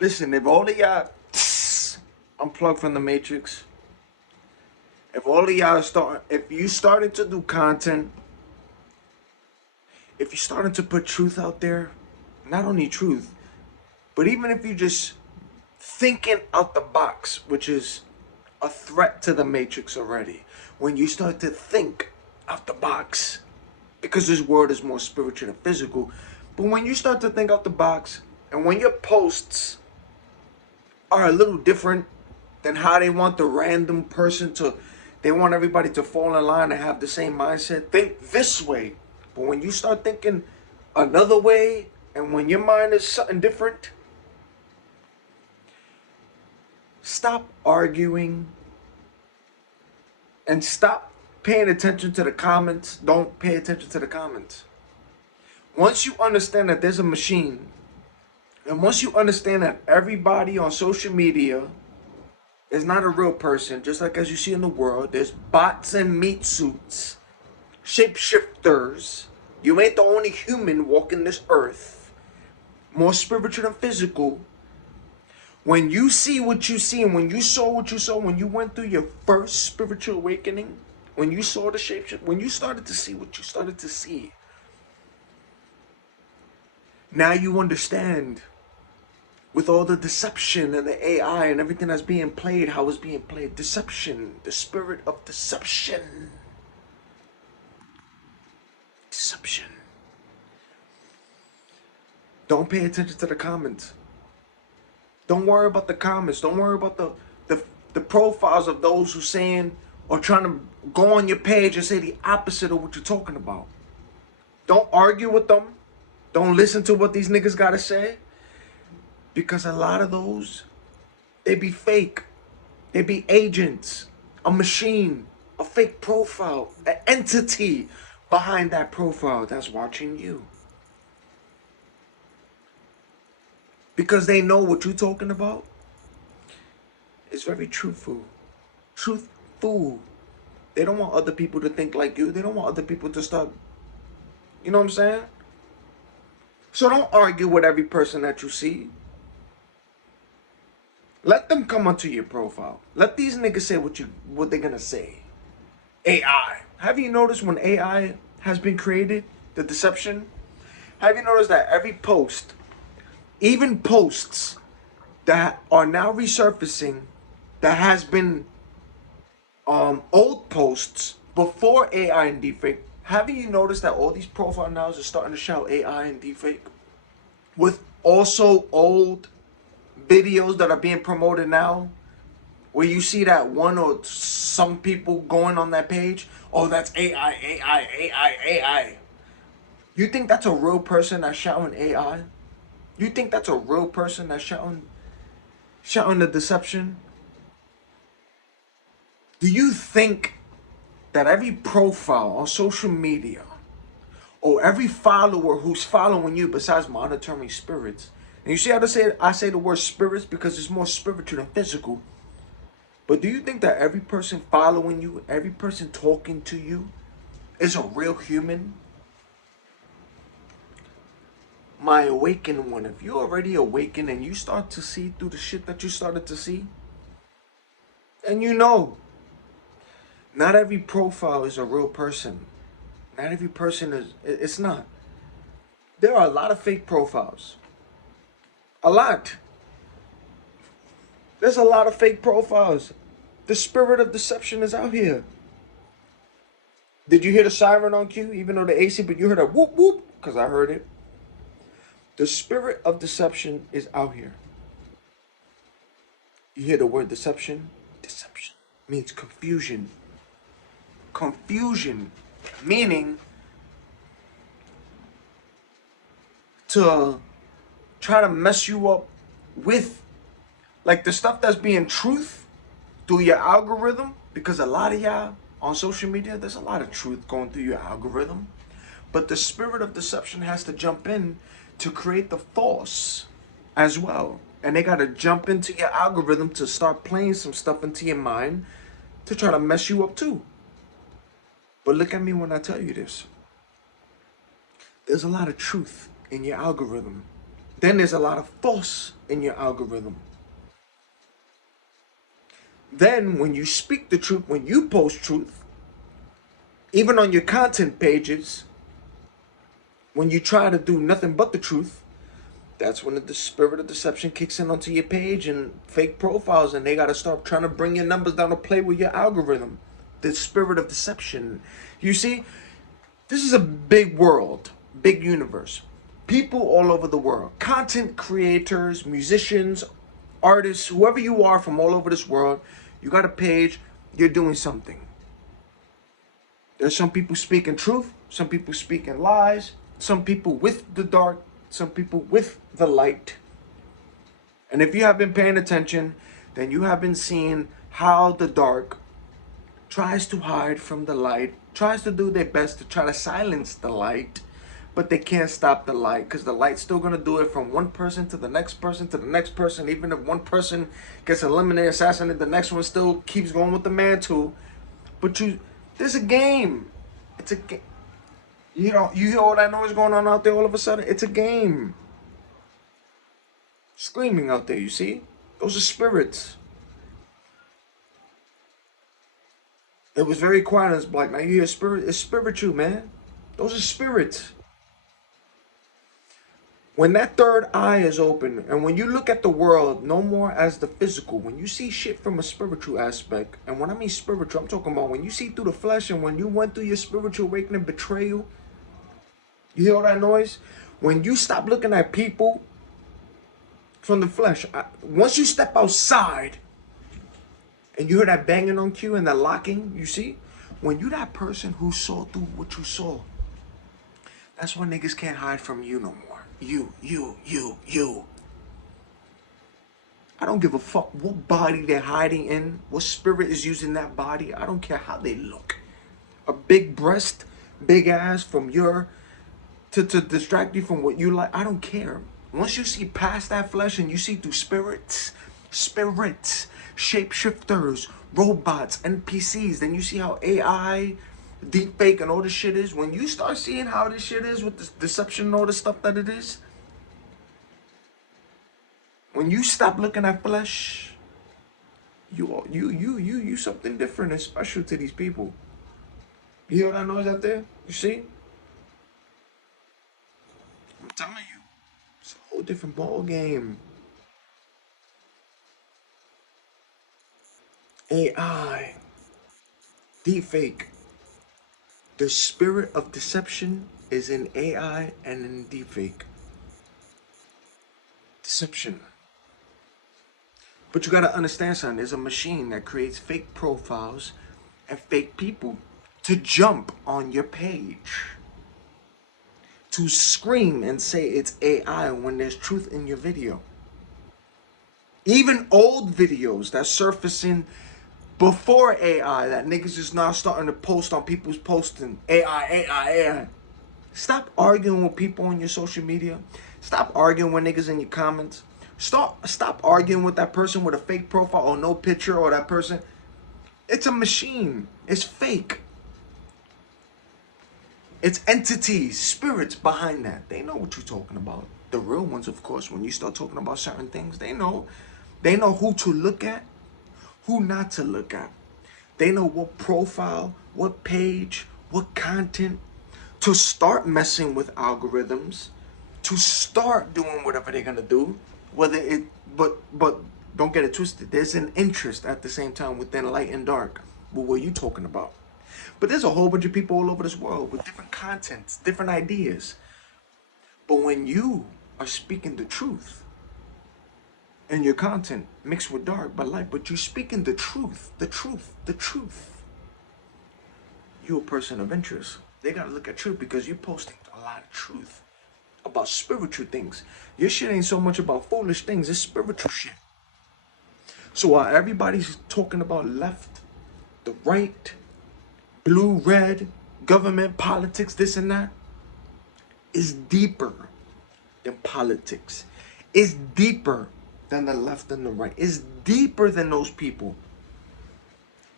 Listen, if all of y'all unplug from the matrix, if all of y'all if you started to do content, if you started to put truth out there, not only truth, but even if you just thinking out the box, which is a threat to the matrix already. When you start to think out the box, because this world is more spiritual than physical, but when you start to think out the box, and when your posts are a little different than how they want the random person to, they want everybody to fall in line and have the same mindset, think this way. But when you start thinking another way, and when your mind is something different, stop arguing and stop paying attention to the comments. Don't pay attention to the comments. Once you understand that there's a machine, and once you understand that everybody on social media is not a real person, just like as you see in the world, there's bots and meat suits, shapeshifters. You ain't the only human walking this earth, more spiritual than physical. When you see what you see, and when you saw what you saw, when you went through your first spiritual awakening, when you saw the shapeshift, when you started to see what you started to see, now you understand, with all the deception and the AI and everything that's being played, how it's being played. Deception, the spirit of deception. Deception. Don't pay attention to the comments. Don't worry about the comments. Don't worry about the profiles of those who saying or trying to go on your page and say the opposite of what you're talking about. Don't argue with them. Don't listen to what these niggas gotta say. Because a lot of those, they be fake. They be agents, a machine, a fake profile, an entity behind that profile that's watching you. Because they know what you're talking about is very truthful. Truthful. They don't want other people to think like you. They don't want other people to start, you know what I'm saying? So don't argue with every person that you see. Let them come onto your profile. Let these niggas say what they're gonna say. AI. Have you noticed when AI has been created, the deception? Have you noticed that every post, even posts that are now resurfacing, that has been old posts before AI and deepfake, haven't you noticed that all these profile nows are starting to shout AI and deepfake? With also old videos that are being promoted now, where you see that one or some people going on that page, oh, that's AI, AI, AI, AI. You think that's a real person that's shouting AI? You think that's a real person that's shouting the deception? Do you think that every profile on social media, or every follower who's following you besides monitoring spirits, and you see how I say the word spirits because it's more spiritual than physical, but do you think that every person following you, every person talking to you is a real human? My awakened one, if you're already awakened and you start to see through the shit that you started to see, and you know, not every profile is a real person. Not every person is, it's not. There are a lot of fake profiles. A lot. There's a lot of fake profiles. The spirit of deception is out here. Did you hear the siren on cue, even though the AC, but you heard a whoop whoop? Because I heard it. The spirit of deception is out here. You hear the word deception? Deception means confusion. Confusion, meaning to try to mess you up with, like, the stuff that's being truth through your algorithm, because a lot of y'all on social media, there's a lot of truth going through your algorithm, but the spirit of deception has to jump in to create the false as well, and they got to jump into your algorithm to start playing some stuff into your mind to try to mess you up too. But look at me when I tell you this. There's a lot of truth in your algorithm. Then there's a lot of false in your algorithm. Then when you speak the truth, when you post truth, even on your content pages, when you try to do nothing but the truth, that's when the spirit of deception kicks in onto your page and fake profiles, and they got to start trying to bring your numbers down to play with your algorithm. The spirit of deception. You see, this is a big world, big universe. People all over the world, content creators, musicians, artists, whoever you are from all over this world, you got a page, you're doing something. There's some people speaking truth, some people speaking lies, some people with the dark, some people with the light. And if you have been paying attention, then you have been seeing how the dark tries to hide from the light, tries to do their best to try to silence the light, but they can't stop the light because the light's still going to do it from one person to the next person to the next person. Even if one person gets eliminated, assassinated, the next one still keeps going with the mantle. But there's a game. It's a game. You hear all that noise going on out there all of a sudden? It's a game. Screaming out there, you see? Those are spirits. It was very quiet as black. Now you hear spirit. It's spiritual, man. Those are spirits. When that third eye is open, and when you look at the world no more as the physical, when you see shit from a spiritual aspect, and when I mean spiritual, I'm talking about when you see through the flesh, and when you went through your spiritual awakening, betrayal, you hear all that noise? When you stop looking at people from the flesh, once you step outside, and you hear that banging on cue and that locking, you see? When you that person who saw through what you saw, that's why niggas can't hide from you no more. You. I don't give a fuck what body they're hiding in, what spirit is using that body. I don't care how they look. A big breast, big ass from to distract you from what you like. I don't care. Once you see past that flesh and you see through spirits, shapeshifters, robots, NPCs, then you see how AI, DeepFake, and all this shit is. When you start seeing how this shit is with this deception and all the stuff that it is, when you stop looking at flesh, you something different and special to these people. You hear that noise out there? You see? I'm telling you, it's a whole different ball game. AI, DeepFake. The spirit of deception is in AI and in deepfake. Deception. But you gotta understand something. There's a machine that creates fake profiles and fake people to jump on your page. To scream and say it's AI when there's truth in your video. Even old videos that's surfacing before AI that niggas is now starting to post on people's posting. AI. Stop arguing with people on your social media. Stop arguing with niggas in your comments. Stop arguing with that person with a fake profile or no picture, or that person. It's a machine. It's fake. It's entities, spirits behind that. They know what you're talking about. The real ones, of course, when you start talking about certain things, they know. They know who to look at, who not to look at. They know what profile, what page, what content to start messing with algorithms, to start doing whatever they're gonna do. But don't get it twisted. There's an interest at the same time within light and dark. But what are you talking about? But there's a whole bunch of people all over this world with different contents, different ideas. But when you are speaking the truth in your content mixed with dark but light, but you're speaking the truth, you're a person of interest. They gotta look at truth because you're posting a lot of truth about spiritual things. Your shit ain't so much about foolish things, it's spiritual shit. So while everybody's talking about left, the right, blue, red, government, politics, this and that, is deeper than politics. It's deeper than the left and the right. It's deeper than those people.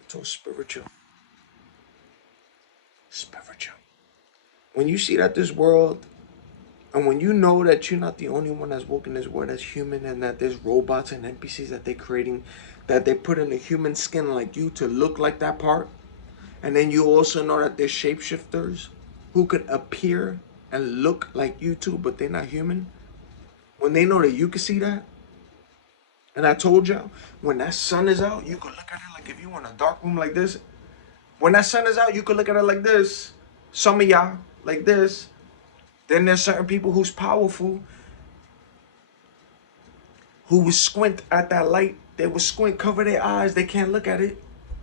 It's all spiritual. Spiritual. When you see that this world And when you know that you're not the only one that's walking this world as human, and that there's robots and NPCs that they're creating, that they put in a human skin like you to look like that part, and then you also know that there's shapeshifters who could appear and look like you too, but they're not human. When they know that you can see that, and I told you, when that sun is out, you could look at it like if you were in a dark room like this. When that sun is out, you could look at it like this. Some of y'all like this. Then there's certain people who's powerful who would squint at that light. They would squint, cover their eyes. They can't look at it.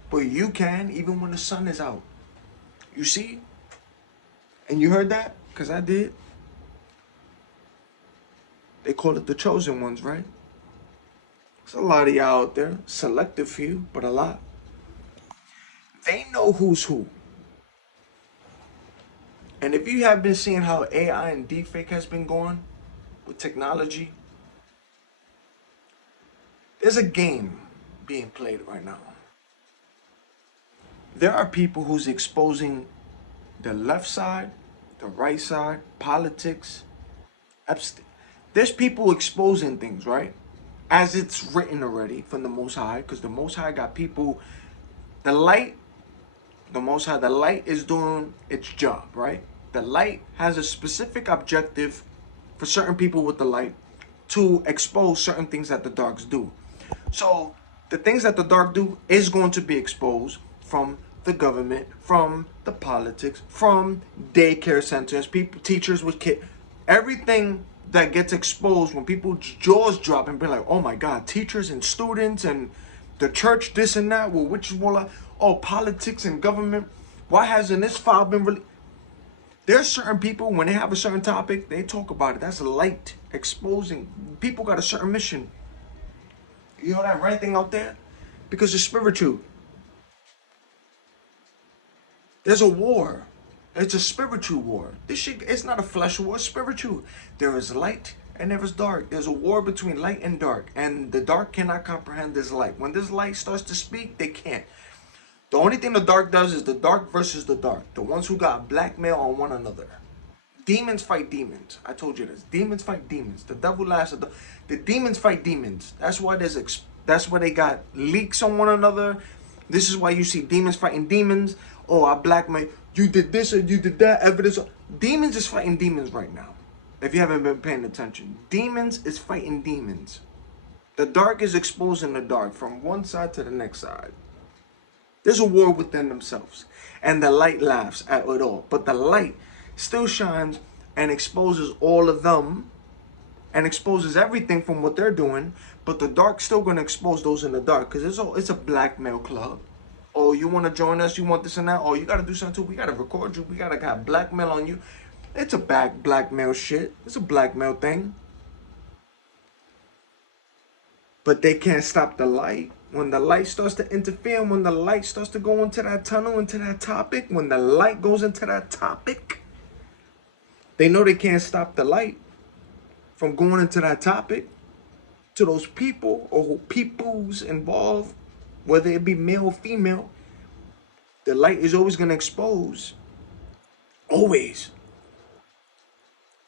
But you can, even when the sun is out. You see? And you heard that? Because I did. They call it the chosen ones, right? There's a lot of y'all out there. Selective few, but a lot. They know who's who. And if you have been seeing how AI and deepfake has been going with technology, there's a game being played right now. There are people who's exposing the left side, the right side, politics. There's people exposing things, right? As it's written already from the Most High, because the Most High got people, the light is doing its job, right? The light has a specific objective for certain people with the light to expose certain things that the darks do. So the things that the dark do is going to be exposed from the government, from the politics, from daycare centers, people, teachers with kids, everything that gets exposed when people's jaws drop and be like, oh my God, teachers and students and the church, this and that. Well, which is more like, oh, politics and government. Why hasn't this file been really? There's certain people, when they have a certain topic, they talk about it. That's light exposing. People got a certain mission. You know that right thing out there? Because it's spiritual. There's a war. It's a spiritual war. This shit, it's not a flesh war, it's spiritual. There is light and there is dark. There's a war between light and dark. And the dark cannot comprehend this light. When this light starts to speak, they can't. The only thing the dark does is the dark versus the dark. The ones who got blackmail on one another. Demons fight demons. I told you this. Demons fight demons. The devil laughs at the demons fight demons. That's why that's why they got leaks on one another. This is why you see demons fighting demons. Oh, I blackmail. You did this or you did that. Evidence. Demons is fighting demons right now. If you haven't been paying attention. Demons is fighting demons. The dark is exposing the dark from one side to the next side. There's a war within themselves. And the light laughs at it all. But the light still shines and exposes all of them. And exposes everything from what they're doing. But the dark's still going to expose those in the dark. Because it's a blackmail club. Oh, you want to join us? You want this and that? Oh, you got to do something too. We got to record you. We got to have blackmail on you. It's a blackmail shit. It's a blackmail thing. But they can't stop the light. When the light starts to interfere, when the light starts to go into that tunnel, into that topic, when the light goes into that topic, they know they can't stop the light from going into that topic. To those people or peoples involved, whether it be male or female, the light is always going to expose. Always.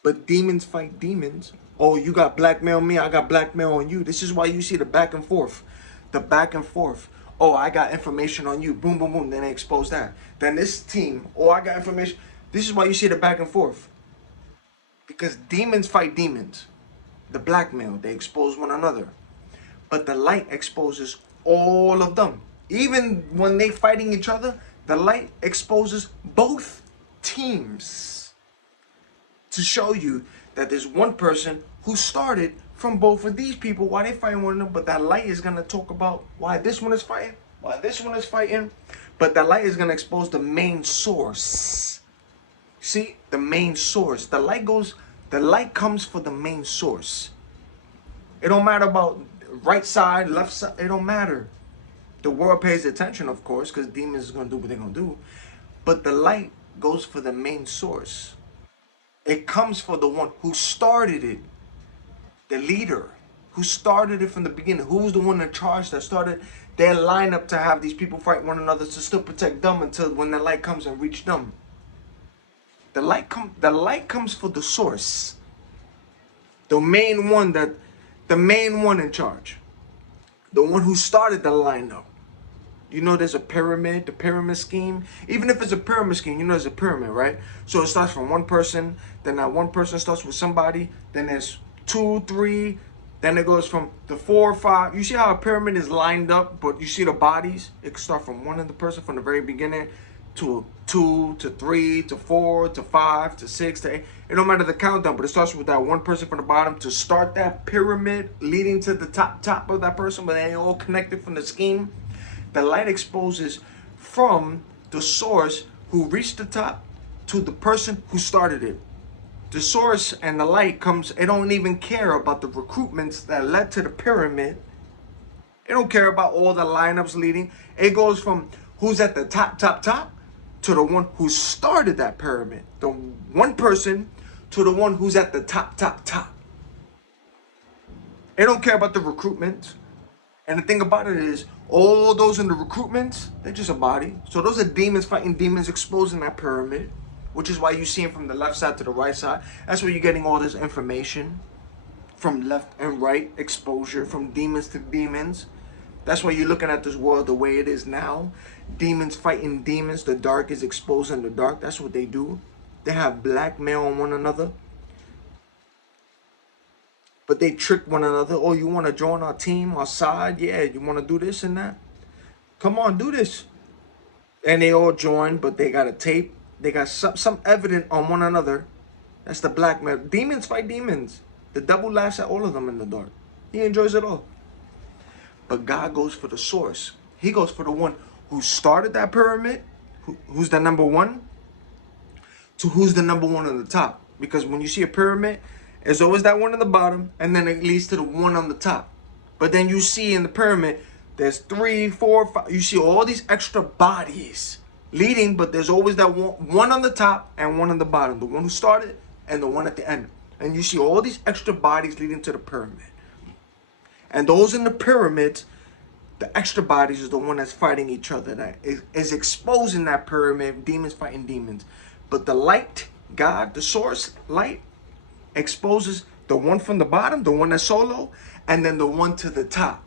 But demons fight demons. Oh, you got blackmail on me, I got blackmail on you. This is why you see the back and forth. The back and forth. Oh, I got information on you. Boom, boom, boom. Then they expose that. Then this team. Oh, I got information. This is why you see the back and forth. Because demons fight demons. The blackmail, they expose one another. But the light exposes all of them. Even when they fighting each other, the light exposes both teams. To show you that there's one person who started from both of these people, why they fighting one another, but that light is going to talk about why this one is fighting, why this one is fighting, but that light is going to expose the main source. See, the main source. The light comes for the main source. It don't matter about right side, left side, it don't matter. The world pays attention, of course, because demons is going to do what they're going to do, but the light goes for the main source. It comes for the one who started it. The leader who started it from the beginning. Who was the one in charge that started their lineup to have these people fight one another to still protect them until when the light comes and reach them. The light comes for the source. the main one in charge, the one who started the lineup. You know there's a pyramid, the pyramid scheme. Even if it's a pyramid scheme, you know there's a pyramid, right? So it starts from one person, then that one person starts with somebody, then there's 2, 3, then it goes from the 4, 5. You see how a pyramid is lined up, but you see the bodies? It can start from one of the person from the very beginning to 2, to 3, to 4, to 5, to 6, to 8. It don't matter the countdown, but it starts with that one person from the bottom to start that pyramid leading to the top of that person, but they all connected from the scheme. The light exposes from the source who reached the top to the person who started it. The source and the light comes, it don't even care about the recruitments that led to the pyramid. It don't care about all the lineups leading. It goes from who's at the top to the one who started that pyramid. The one person to the one who's at the top. It don't care about the recruitments. And the thing about it is, all those in the recruitments, they're just a body. So those are demons fighting demons, exposing that pyramid, which is why you see them from the left side to the right side. That's where you're getting all this information from left and right, exposure from demons to demons. That's why you're looking at this world the way it is now. Demons fighting demons. The dark is exposing the dark. That's what they do. They have blackmail on one another. But they trick one another. Oh, you want to join our team, our side? Yeah, you want to do this and that? Come on, do this. And they all join, but they got a tape. They got some evidence on one another. That's the blackmail. Demons fight demons. The devil laughs at all of them in the dark. He enjoys it all. But God goes for the source. He goes for the one who started that pyramid, who's the number one, to who's the number one on the top. Because when you see a pyramid, there's always that one on the bottom, and then it leads to the one on the top. But then you see in the pyramid, there's 3, 4, 5. You see all these extra bodies leading, but there's always that one on the top and one on the bottom. The one who started and the one at the end. And you see all these extra bodies leading to the pyramid. And those in the pyramids, the extra bodies is the one that's fighting each other. That is exposing that pyramid, demons fighting demons. But the light, God, the source, light, exposes the one from the bottom, the one that's solo, and then the one to the top.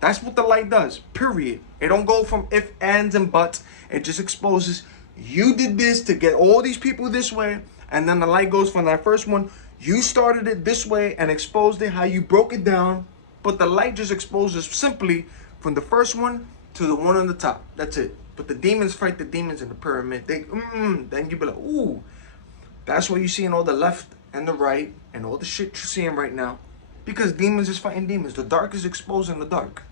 That's what the light does, period. It don't go from if, ands, and buts. It just exposes, you did this to get all these people this way, and then the light goes from that first one, you started it this way and exposed it, how you broke it down, but the light just exposes simply from the first one to the one on the top. That's it. But the demons fight the demons in the pyramid. Then you be like, ooh. That's what you see in all the left and the right and all the shit you're seeing right now, because demons is fighting demons. The dark is exposing the dark.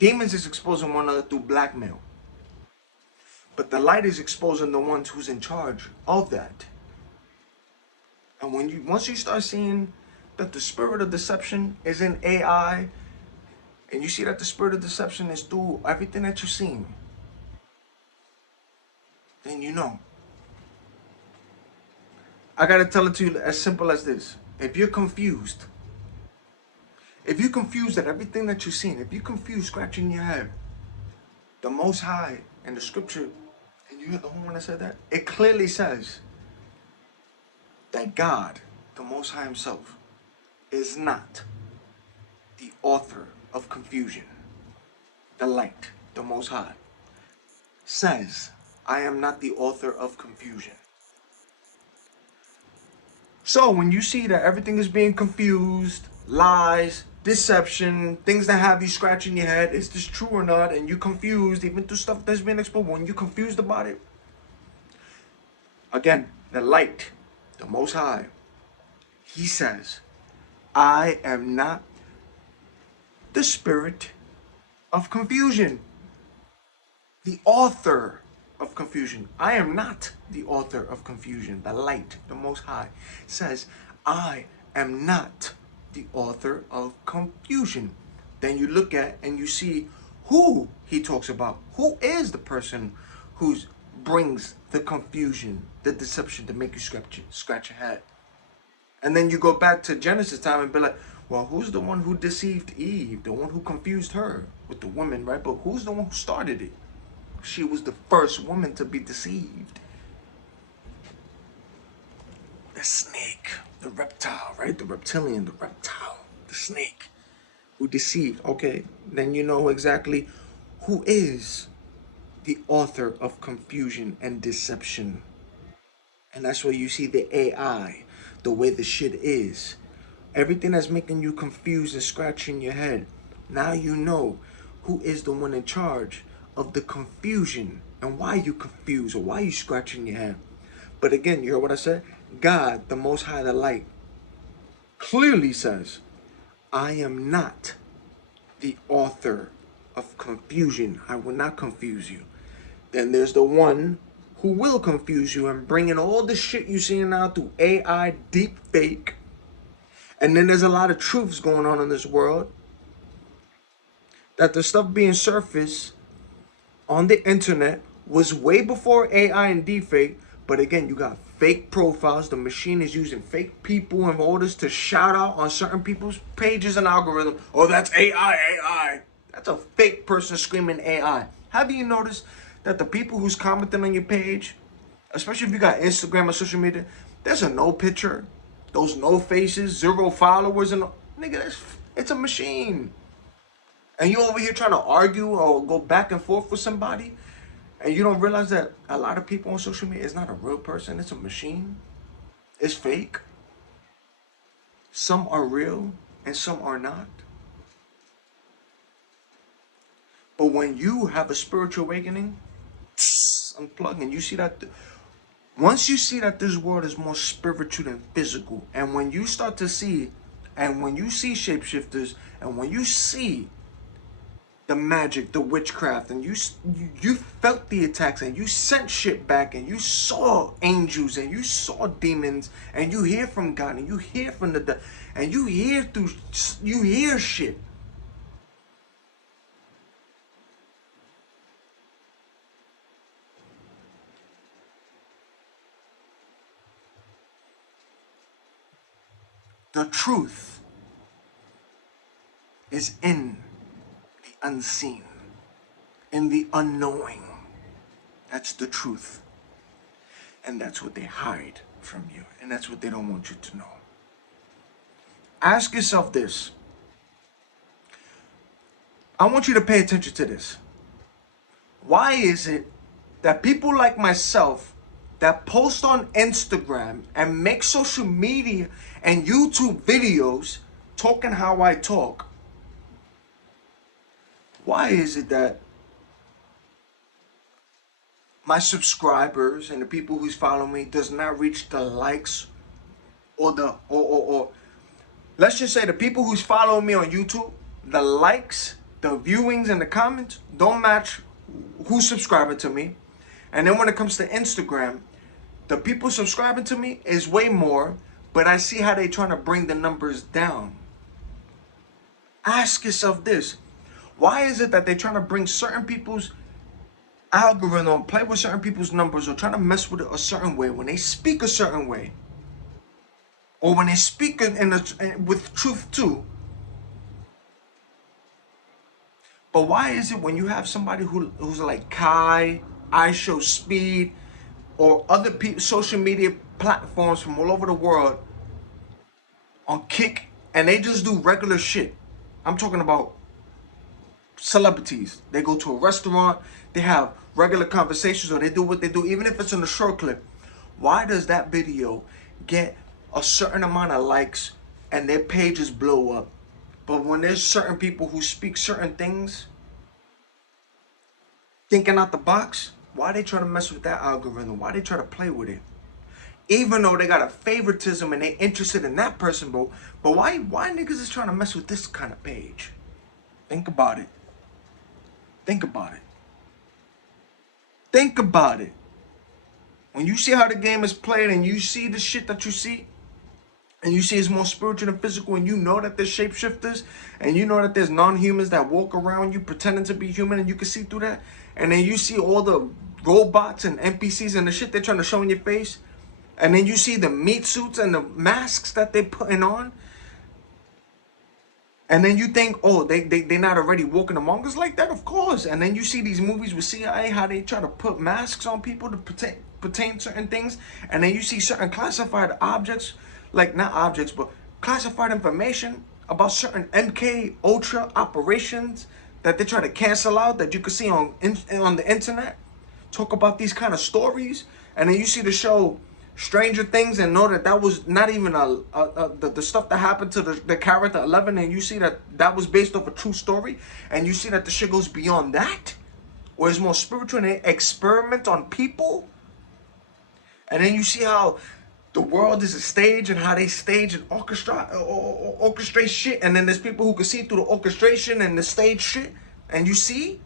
Demons is exposing one another through blackmail, but the light is exposing the ones who's in charge of that. And once you start seeing that the spirit of deception is in AI, and you see that the spirit of deception is through everything that you've seen, then you know. I gotta tell it to you as simple as this. If you're confused at everything that you've seen, if you're confused, scratching your head, the Most High and the scripture, and you hear the one that said that, it clearly says that God, the Most High himself, is not the author of confusion. The light, the Most High, says, I am not the author of confusion. So when you see that everything is being confused, lies, deception, things that have you scratching your head, is this true or not? And you're confused, even through stuff that's been exposed, when you're confused about it, again, the light, the Most High, he says, I am not the spirit of confusion, the author of confusion. I am not the author of confusion. The light, the Most High, says, I am not the author of confusion. Then you look at and you see who he talks about. Who is the person who brings the confusion, the deception to make you scratch your head? And then you go back to Genesis time and be like, well, who's the one who deceived Eve? The one who confused her with the woman, right? But who's the one who started it? She was the first woman to be deceived. The snake. The reptile, right? The reptilian, the reptile, the snake who deceived. Okay, then you know exactly who is the author of confusion and deception. And that's where you see the AI, the way the shit is. Everything that's making you confused and scratching your head. Now you know who is the one in charge of the confusion and why you confused or why you scratching your head. But again, you heard what I said? God, the Most High, the Light, clearly says, I am not the author of confusion. I will not confuse you. Then there's the one who will confuse you and bring in all the shit you see now through AI DeepFake. And then there's a lot of truths going on in this world. That the stuff being surfaced on the internet was way before AI and deepfake. But again, you got fake profiles. The machine is using fake people in orders to shout out on certain people's pages and algorithm. Oh, that's AI, AI. That's a fake person screaming AI. Have you noticed that the people who's commenting on your page, especially if you got Instagram or social media, there's a no picture, those no faces, 0 followers, and nigga, it's a machine. And you over here trying to argue or go back and forth with somebody, and you don't realize that a lot of people on social media is not a real person, it's a machine. It's fake. Some are real and some are not. But when you have a spiritual awakening, unplug, and you see that once you see that this world is more spiritual than physical, and when you start to see, and when you see shapeshifters, and when you see the magic, the witchcraft, and you felt the attacks, and you sent shit back, and you saw angels, and you saw demons, and you hear from God, and you hear from and you hear shit. The truth is in the unseen, in the unknowing. That's the truth. And that's what they hide from you. And that's what they don't want you to know. Ask yourself this. I want you to pay attention to this. Why is it that people like myself that post on Instagram and make social media and YouTube videos talking how I talk, why is it that my subscribers and the people who's following me does not reach the likes or the or let's just say the people who's following me on YouTube, the likes, the viewings, and the comments don't match who's subscribing to me. And then when it comes to Instagram, the people subscribing to me is way more, but I see how they trying to bring the numbers down. Ask yourself this. Why is it that they're trying to bring certain people's algorithm, play with certain people's numbers, or trying to mess with it a certain way when they speak a certain way? Or when they speak with truth too. But why is it when you have somebody who's like Kai, iShowSpeed, or other social media platforms from all over the world on Kick, and they just do regular shit? I'm talking about celebrities. They go to a restaurant, they have regular conversations, or they do what they do, even if it's in a short clip. Why does that video get a certain amount of likes and their pages blow up? But when there's certain people who speak certain things, thinking out the box, why they try to mess with that algorithm? Why they try to play with it? Even though they got a favoritism and they interested in that person, bro. But why niggas is trying to mess with this kind of page? Think about it. Think about it. Think about it. When you see how the game is played and you see the shit that you see, and you see it's more spiritual than physical, and you know that there's shapeshifters, and you know that there's non-humans that walk around you pretending to be human, and you can see through that, and then you see all the robots and NPCs and the shit they're trying to show in your face, and then you see the meat suits and the masks that they're putting on, and then you think, oh, they're not already walking among us like that? Of course. And then you see these movies with CIA, how they try to put masks on people to pertain certain things, and then you see certain classified objects like not objects, but classified information about certain MK Ultra operations that they try to cancel out that you could see on the internet. Talk about these kind of stories, and then you see the show Stranger Things and know that that was not even the stuff that happened to the character 11, and you see that that was based off a true story, and you see that the shit goes beyond that, where it's more spiritual and they experiment on people. And then you see how the world is a stage and how they stage and orchestrate shit. And then there's people who can see through the orchestration and the stage shit. And you see,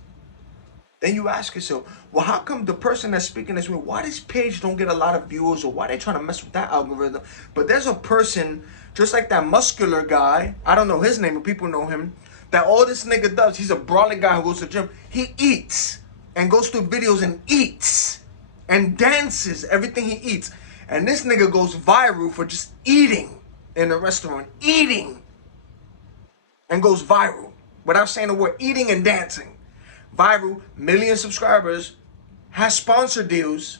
then you ask yourself, well, how come the person that's speaking this way, why this page don't get a lot of viewers, or why they trying to mess with that algorithm? But there's a person, just like that muscular guy, I don't know his name, but people know him, that all this nigga does, he's a brawling guy who goes to the gym. He eats and goes through videos and eats and dances everything he eats. And this nigga goes viral for just eating in a restaurant, eating, and goes viral without saying a word, eating and dancing. Viral, million subscribers, has sponsor deals.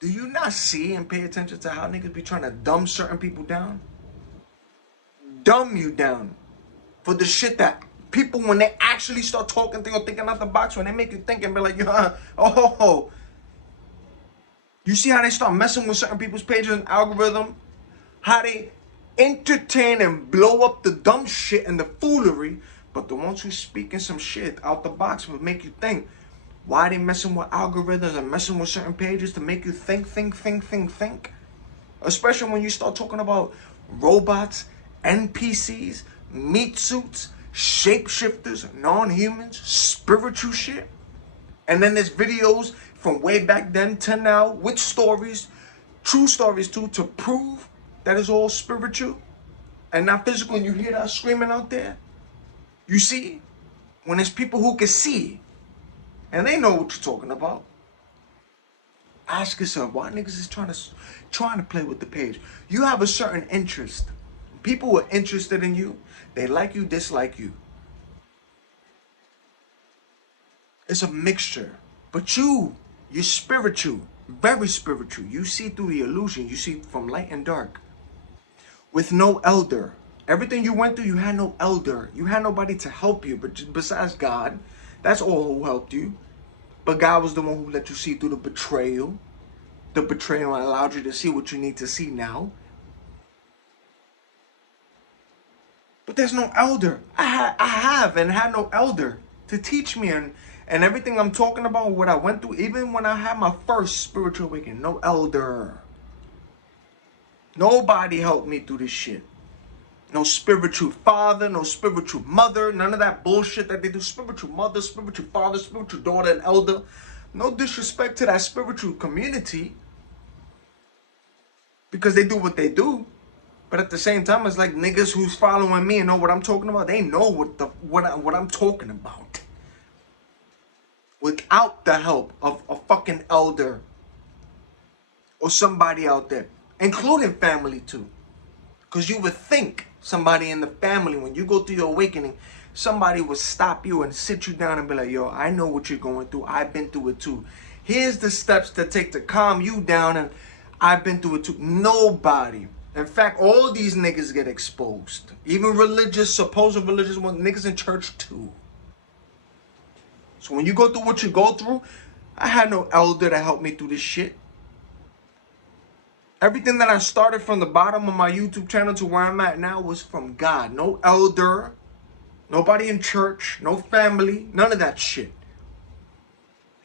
Do you not see and pay attention to how niggas be trying to dumb certain people down? Dumb you down for the shit that people, when they actually start talking, thinking out the box, when they make you think and be like, oh, you see how they start messing with certain people's pages and algorithm? How they entertain and blow up the dumb shit and the foolery, but the ones who speaking some shit out the box will make you think. Why they messing with algorithms and messing with certain pages to make you think? Especially when you start talking about robots, NPCs, meat suits, shapeshifters, non-humans, spiritual shit. And then there's videos from way back then to now with stories, true stories too, to prove that is all spiritual and not physical. And you hear that screaming out there. You see, when there's people who can see and they know what you're talking about, ask yourself, why niggas is trying to play with the page? You have a certain interest. People are interested in you. They like you, dislike you. It's a mixture. But you're spiritual, very spiritual. You see through the illusion. You see from light and dark. With no elder. Everything you went through, you had no elder. You had nobody to help you, but besides God. That's all who helped you. But God was the one who let you see through the betrayal. The betrayal allowed you to see what you need to see now. But there's no elder. I have and had no elder to teach me and everything I'm talking about, what I went through, even when I had my first spiritual awakening, no elder. Nobody helped me through this shit. No spiritual father, no spiritual mother, none of that bullshit that they do. Spiritual mother, spiritual father, spiritual daughter, and elder. No disrespect to that spiritual community, because they do what they do. But at the same time, it's like niggas who's following me and know what I'm talking about. They know what I'm talking about. Without the help of a fucking elder or somebody out there, including family too. Because you would think somebody in the family, when you go through your awakening, somebody would stop you and sit you down and be like, yo, I know what you're going through. I've been through it too. Here's the steps to take to calm you down, and I've been through it too. Nobody. In fact, all these niggas get exposed. Even religious, supposed religious ones, niggas in church too. So when you go through what you go through, I had no elder to help me through this shit. Everything that I started from the bottom of my YouTube channel to where I'm at now was from God. No elder, nobody in church, no family, none of that shit.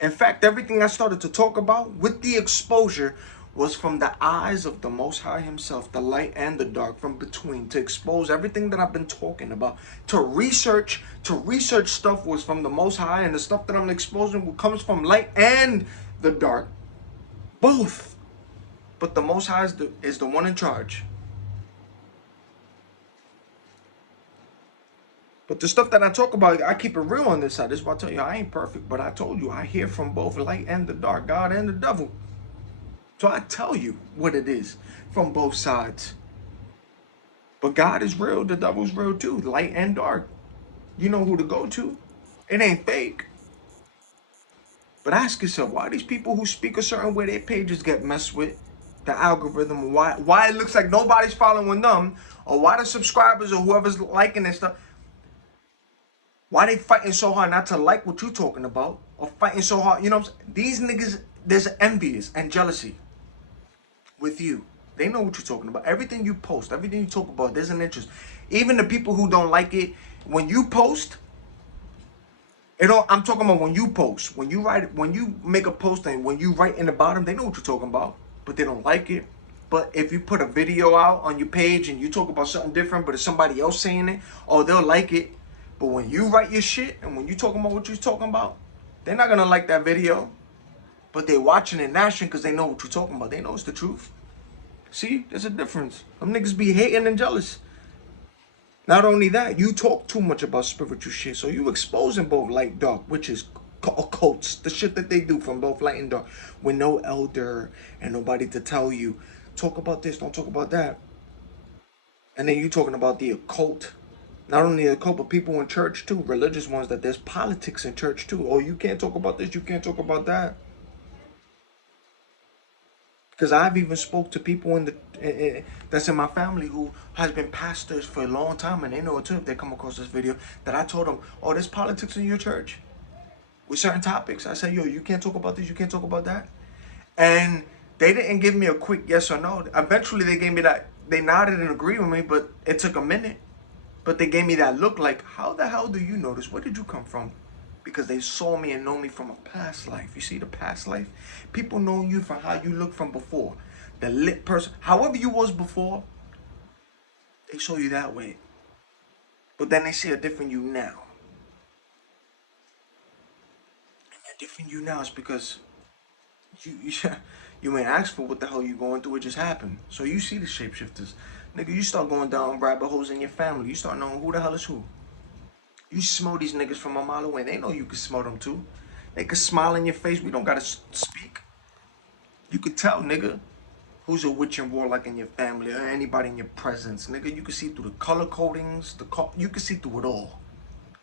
In fact, everything I started to talk about with the exposure was from the eyes of the Most High himself, the light and the dark from between, to expose everything that I've been talking about. To research stuff was from the Most High, and the stuff that I'm exposing comes from light and the dark. Both. But the Most High is the one in charge. But the stuff that I talk about, I keep it real on this side. This is why I tell you I ain't perfect, but I told you I hear from both light and the dark, God and the devil. So I tell you what it is from both sides. But God is real, the devil's real too, light and dark. You know who to go to. It ain't fake. But ask yourself, why these people who speak a certain way, their pages get messed with, the algorithm, why it looks like nobody's following them, or why the subscribers or whoever's liking this stuff, why they fighting so hard not to like what you talking about, or fighting so hard, you know what I'm saying? These niggas, there's envious and jealousy with you. They know what you're talking about. Everything you post, everything you talk about, there's an interest. Even the people who don't like it, when you post, I'm talking about when you post, when you write, when you make a post and when you write in the bottom, they know what you're talking about, but they don't like it. But if you put a video out on your page and you talk about something different, but it's somebody else saying it, oh, they'll like it. But when you write your shit and when you talking about what you're talking about, they're not gonna like that video. But they're watching and gnashing because they know what you're talking about. They know it's the truth. See, there's a difference. Them niggas be hating and jealous. Not only that, you talk too much about spiritual shit, so you exposing both light, dark, witches, occults, the shit that they do from both light and dark, with no elder and nobody to tell you, talk about this, don't talk about that. And then you talking about the occult. Not only the occult, but people in church too, religious ones, that there's politics in church too. Oh, you can't talk about this, you can't talk about that. Because I've even spoke to people in the that's in my family who has been pastors for a long time, and they know it too if they come across this video, that I told them, oh, there's politics in your church with certain topics. I said, yo, you can't talk about this, you can't talk about that. And they didn't give me a quick yes or no. Eventually they gave me that, they nodded and agreed with me, but it took a minute. But they gave me that look like, how the hell do you know this? Where did you come from? Because they saw me and know me from a past life. You see the past life? People know you from how you look from before. The lit person, however you was before, they show you that way. But then they see a different you now. And that different you now is because you ain't asked for what the hell you going through. It just happened. So you see the shapeshifters. Nigga, you start going down rabbit holes in your family. You start knowing who the hell is who. You smell these niggas from a mile away. They know you can smell them too. They can smile in your face. We don't gotta speak. You could tell, nigga, who's a witch and warlock in your family or anybody in your presence. Nigga, you can see through the color codings. You can see through it all.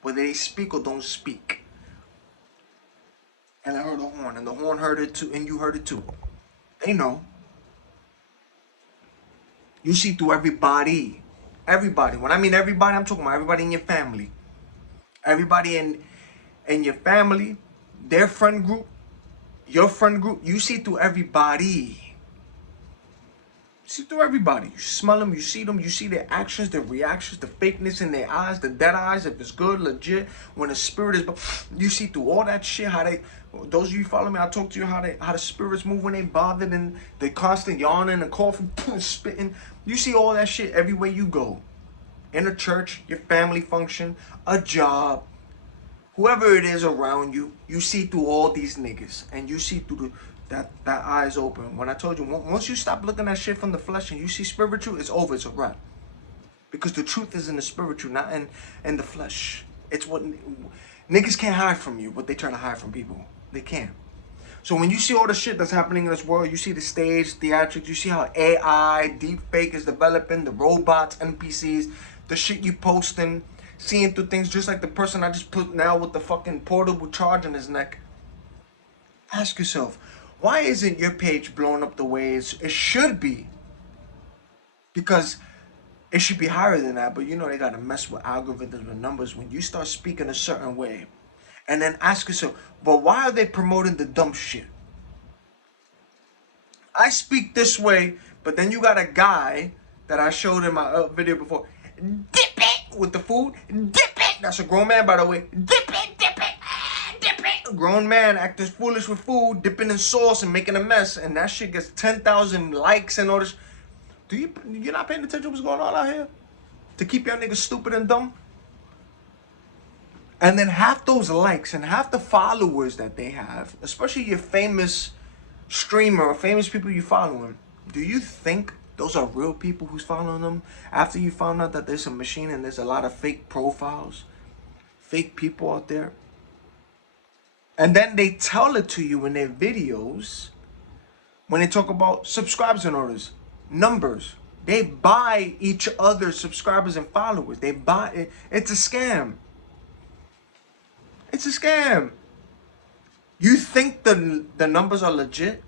Whether they speak or don't speak. And I heard a horn, and the horn heard it too, and you heard it too. They know. You see through everybody. Everybody. When I mean everybody, I'm talking about everybody in your family. Everybody in your family, their friend group, your friend group, you see through everybody. You see through everybody. You smell them, you see them, you see their actions, their reactions, the fakeness in their eyes, the dead eyes, if it's good, legit. When the spirit is, you see through all that shit, how they, those of you follow me, I talk to you how the spirits move when they bothered and they constant yawning and coughing, spitting. You see all that shit everywhere you go. In a church, your family function, a job, whoever it is around you, you see through all these niggas. And you see through that eyes open. When I told you, once you stop looking at shit from the flesh and you see spiritual, it's over, it's a wrap. Because the truth is in the spiritual, not in the flesh. It's what, niggas can't hide from you, but they try to hide from people. They can't. So when you see all the shit that's happening in this world, you see the stage, theatrics, you see how AI, DeepFake is developing, the robots, NPCs, the shit you posting, seeing through things just like the person I just put now with the fucking portable charge in his neck. Ask yourself, why isn't your page blowing up the way it should be? Because it should be higher than that, but you know they gotta mess with algorithms and numbers when you start speaking a certain way. And then ask yourself, but why are they promoting the dumb shit? I speak this way, but then you got a guy that I showed in my video before. Dip it with the food. Dip it. That's a grown man, by the way. Dip it, dip it, dip it. A grown man acting foolish with food, dipping in sauce and making a mess. And that shit gets 10,000 likes and all this. You're not paying attention to what's going on out here? To keep y'all niggas stupid and dumb? And then half those likes and half the followers that they have, especially your famous streamer or famous people you following, do you think those are real people who's following them? After you found out that there's a machine and there's a lot of fake profiles, fake people out there. And then they tell it to you in their videos when they talk about subscribers and orders, numbers. They buy each other's subscribers and followers. They buy it. It's a scam. It's a scam. You think the numbers are legit?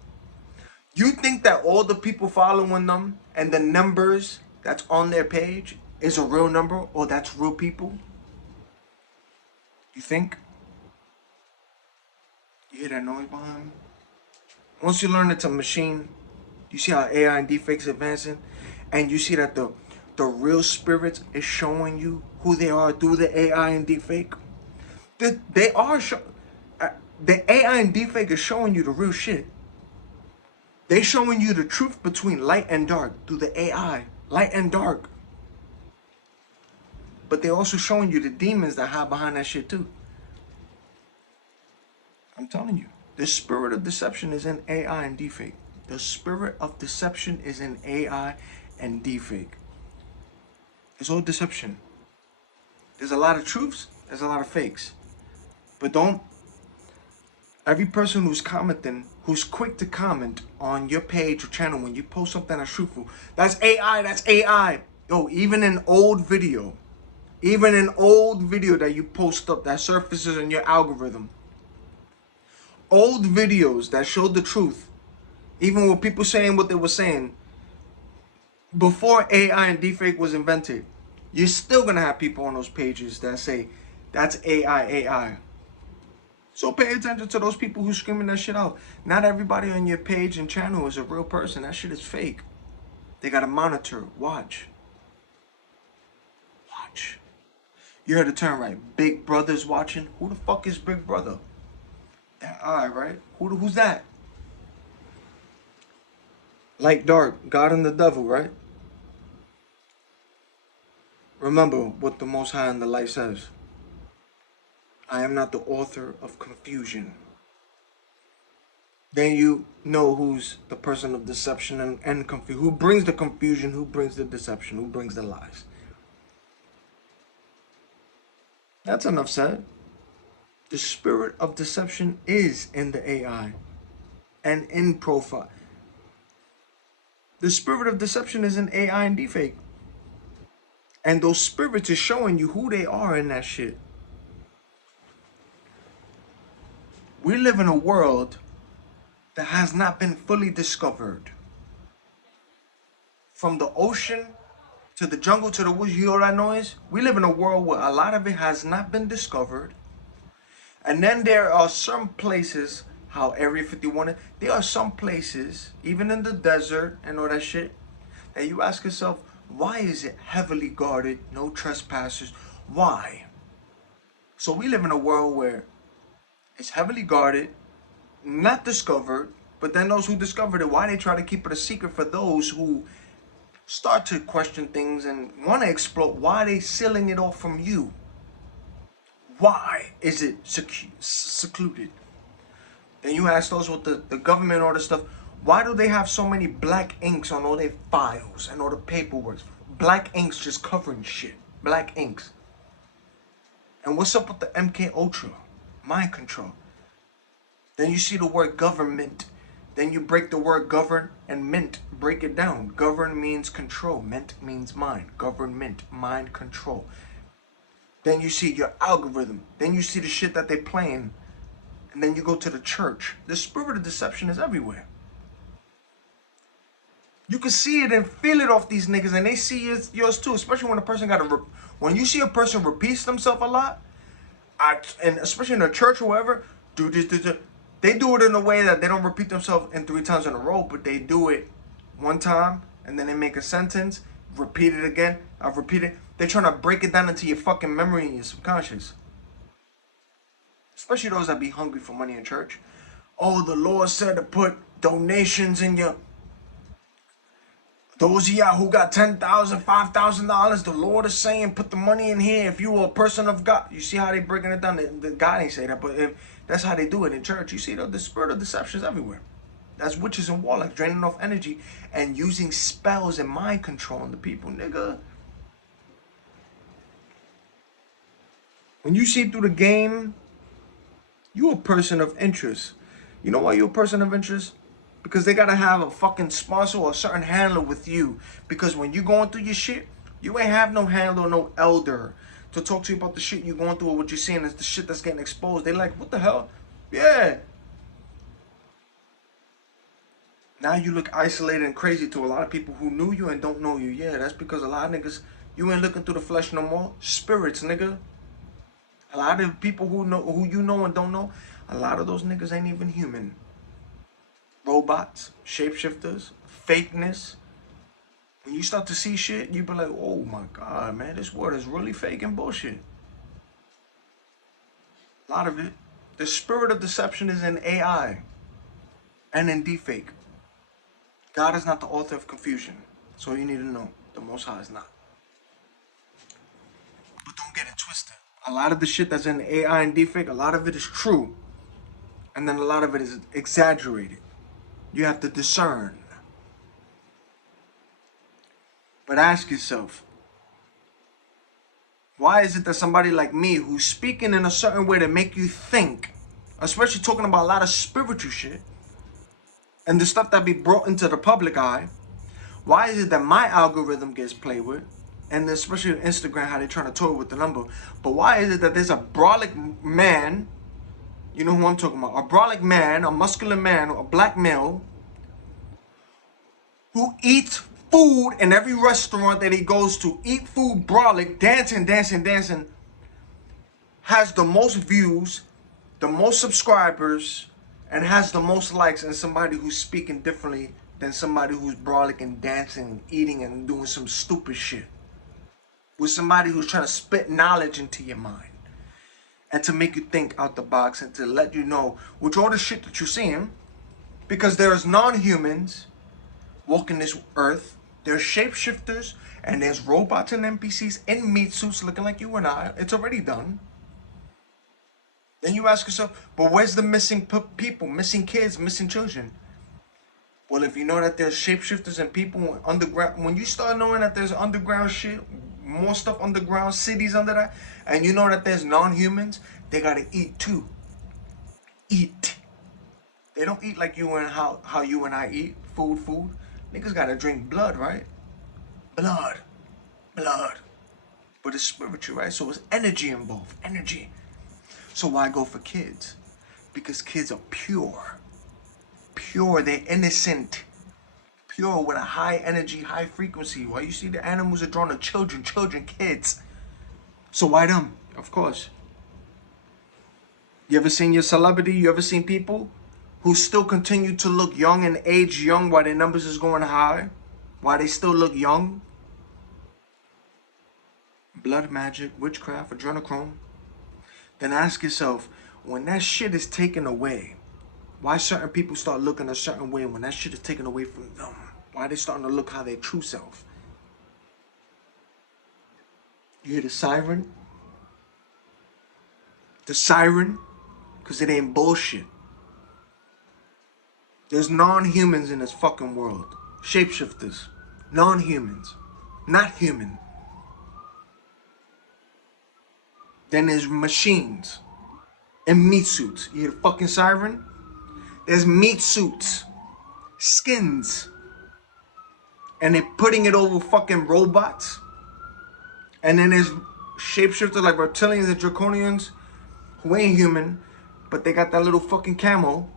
You think that all the people following them and the numbers that's on their page is a real number or that's real people? You think? You hear that noise behind me? Once you learn it's a machine, you see how AI and deepfakes advancing, and you see that the real spirits is showing you who they are through the AI and deepfake. They are the AI and deepfake is showing you the real shit. They showing you the truth between light and dark through the AI, light and dark. But they're also showing you the demons that hide behind that shit too. I'm telling you, the spirit of deception is in AI and deepfake. The spirit of deception is in AI and deepfake. It's all deception. There's a lot of truths, there's a lot of fakes. But every person who's commenting, who's quick to comment on your page or channel when you post something that's truthful, that's AI, that's AI. Yo, even an old video that you post up that surfaces in your algorithm, old videos that showed the truth, even with people saying what they were saying, before AI and deepfake was invented, you're still gonna have people on those pages that say, that's AI. So pay attention to those people who screaming that shit out. Not everybody on your page and channel is a real person. That shit is fake. They gotta monitor. Watch. You heard the term, right? Big Brother's watching. Who the fuck is Big Brother? That eye, right? Who's that? Light, dark, God and the devil, right? Remember what the Most High and the Light says. I am not the author of confusion. Then you know who's the person of deception and confusion. Who brings the confusion, who brings the deception, who brings the lies. That's enough said. The spirit of deception is in the AI and in profile. The spirit of deception is in AI and deepfake. And those spirits are showing you who they are in that shit. We live in a world that has not been fully discovered. From the ocean to the jungle to the woods, you hear that noise? We live in a world where a lot of it has not been discovered. And then there are some places, how Area 51, there are some places, even in the desert and all that shit, that you ask yourself, why is it heavily guarded, no trespassers? Why? So we live in a world where it's heavily guarded, not discovered, but then those who discovered it, why they try to keep it a secret for those who start to question things and want to explore, why are they sealing it off from you? Why is it secluded? Then you ask those with the government and all this stuff, why do they have so many black inks on all their files and all the paperwork? Black inks just covering shit. Black inks. And what's up with the MK Ultra? Mind control. Then you see the word government. Then you break the word govern and mint. Break it down. Govern means control. Mint means mind. Government, mind control. Then you see your algorithm. Then you see the shit that they playing. And then you go to the church. The spirit of deception is everywhere. You can see it and feel it off these niggas, and they see yours too. Especially when a person when you see a person repeats themselves a lot, and especially in a church or wherever, do this. They do it in a way that they don't repeat themselves in 3 times in a row, but they do it one time, and then they make a sentence, repeat it again, repeat it. They're trying to break it down into your fucking memory and your subconscious. Especially those that be hungry for money in church. Oh, the Lord said to put donations in your... Those of y'all who got $10,000, $5,000, the Lord is saying put the money in here if you are a person of God. You see how they breaking it down? The God ain't say that, but that's how they do it in church. You see the spirit of deception is everywhere. That's witches and warlocks draining off energy and using spells and mind control on the people, nigga. When you see through the game, you a person of interest. You know why you a person of interest? Because they gotta have a fucking sponsor or a certain handler with you. Because when you going through your shit, you ain't have no handler, no elder to talk to you about the shit you going through or what you're seeing is the shit that's getting exposed. They like, what the hell? Yeah. Now you look isolated and crazy to a lot of people who knew you and don't know you. Yeah, that's because a lot of niggas, you ain't looking through the flesh no more. Spirits, nigga. A lot of people who you know and don't know, a lot of those niggas ain't even human. Robots, shapeshifters, fakeness. When you start to see shit, you be like, oh my God, man, this world is really fake and bullshit. A lot of it. The spirit of deception is in AI and in deepfake. God is not the author of confusion. So you need to know, the Most High is not. But don't get it twisted. A lot of the shit that's in AI and deepfake, a lot of it is true. And then a lot of it is exaggerated. You have to discern. But ask yourself, why is it that somebody like me who's speaking in a certain way to make you think, especially talking about a lot of spiritual shit, and the stuff that be brought into the public eye, why is it that my algorithm gets played with, and especially Instagram, how they trying to toy with the number, but why is it that there's a brolic man, you know who I'm talking about, a brolic man, a muscular man, a black male, who eats food in every restaurant that he goes to, eat food brolic, dancing, has the most views, the most subscribers, and has the most likes, and somebody who's speaking differently than somebody who's brolic and dancing, eating, and doing some stupid shit. With somebody who's trying to spit knowledge into your mind and to make you think out the box and to let you know with all the shit that you're seeing, because there's non-humans walking this earth, there's shapeshifters, and there's robots and NPCs in meat suits looking like you and I. It's already done. Then you ask yourself, but where's the missing people, missing kids, missing children? Well, if you know that there's shapeshifters and people underground, when you start knowing that there's underground shit, more stuff underground, cities under that, and you know that there's non-humans, they gotta eat too. Eat. They don't eat like you and how you and I eat. Food. Niggas gotta drink blood, right? Blood. But it's spiritual, right? So it's energy involved. Energy. So why go for kids? Because kids are pure. Pure, they're innocent. Pure with a high energy, high frequency. Why you see the animals are drawn to children, kids. So why them? Of course. You ever seen your celebrity? You ever seen people who still continue to look young and age young while their numbers is going high? Why they still look young? Blood magic, witchcraft, adrenochrome. Then ask yourself, when that shit is taken away, why certain people start looking a certain way when that shit is taken away from them? Why they starting to look how their true self? You hear the siren? The siren? Because it ain't bullshit. There's non-humans in this fucking world. Shapeshifters. Non-humans. Not human. Then there's machines. And meat suits. You hear the fucking siren? There's meat suits. Skins. And they're putting it over fucking robots. And then there's shapeshifters like reptilians and draconians who ain't human, but they got that little fucking camo